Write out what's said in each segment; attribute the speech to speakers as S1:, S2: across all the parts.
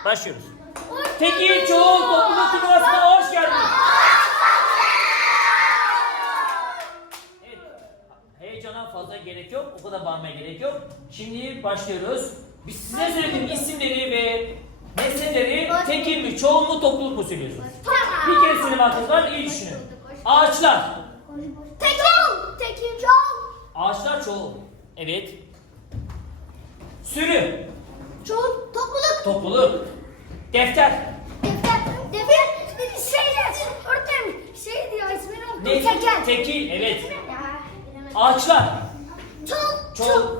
S1: Başlıyoruz. Tekil çoğul topluluk turnuvasına hoş geldiniz. Evet. Heyecana fazla gerek yok. O kadar bağırmaya gerek yok. Şimdi başlıyoruz. Biz size söylediğim isimleri ve nesneleri tekil mi, çoğul mu, topluluk mu söylüyorsunuz? Bir kere söyleme hakkınız var. İyi düşünün. Ağaçlar.
S2: Tekil. Tekil çoğul.
S1: Ağaçlar çoğul. Evet. Sürü.
S2: Çoğul. Topluluk.
S1: Topluluk. Defter.
S2: Defter. Defter. Şeyler. Öğretmenim. Şey diyor ismini unuttum.
S1: Ne?
S2: Tekel.
S1: Tekil. Evet.
S2: Ya.
S1: Ağaçlar.
S2: Çoğul.
S1: Çoğul.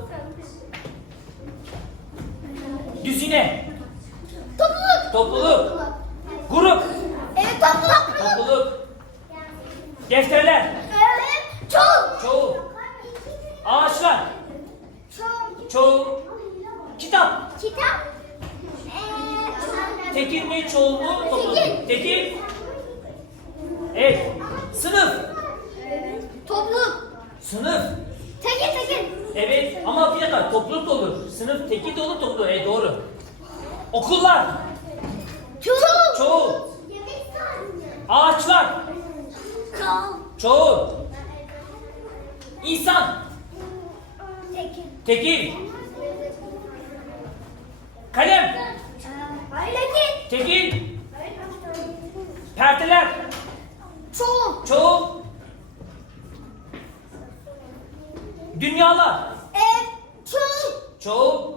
S1: Düzine.
S2: Topluluk.
S1: Topluluk. Grup.
S2: Evet topluluk.
S1: Topluluk. Defterler.
S2: Evet. Çoğul.
S1: Çoğul. Ağaçlar.
S2: Çoğul.
S1: Çoğul. Kitap.
S2: Kitap.
S1: Tekil mi, çoğul mu, topluluk mu?
S2: Tekil.
S1: Tekil. Evet. Sınıf.
S2: Topluluk.
S1: Sınıf.
S2: Tekil tekil.
S1: Evet ama bir dakika, topluluk da olur. Sınıf tekil de olur, topluluk. Evet, doğru. Okullar.
S2: Çoğul.
S1: Çoğul. Ağaçlar.
S2: Çoğul.
S1: Çoğul. İnsan.
S2: Tekil.
S1: Tekil. Kalem.
S2: Tekil.
S1: Tekil. Perdeler.
S2: Çoğul.
S1: Çoğul. Dünyalar.
S2: Çoğul.
S1: Çoğul.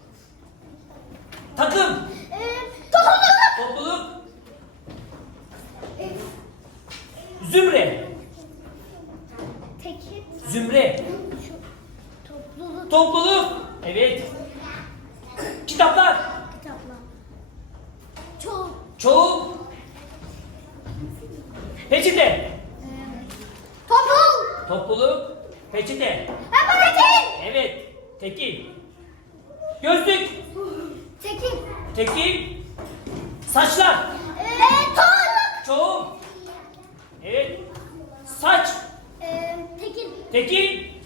S1: Takım.
S2: Topluluk.
S1: Topluluk. Zümre.
S2: Tekil.
S1: Zümre.
S2: Topluluk.
S1: Topluluk. Evet. Kitaplar.
S2: Kitaplar. Çoğul.
S1: Çoğul. Peçete.
S2: Topluluk.
S1: Topluluk. Peçete.
S2: Tekil.
S1: Evet. Tekil. Gözlük.
S2: Tekil.
S1: Tekil. Saçlar.
S2: Topluluk.
S1: Çoğul. Evet. Saç.
S2: Tekil.
S1: Tekil.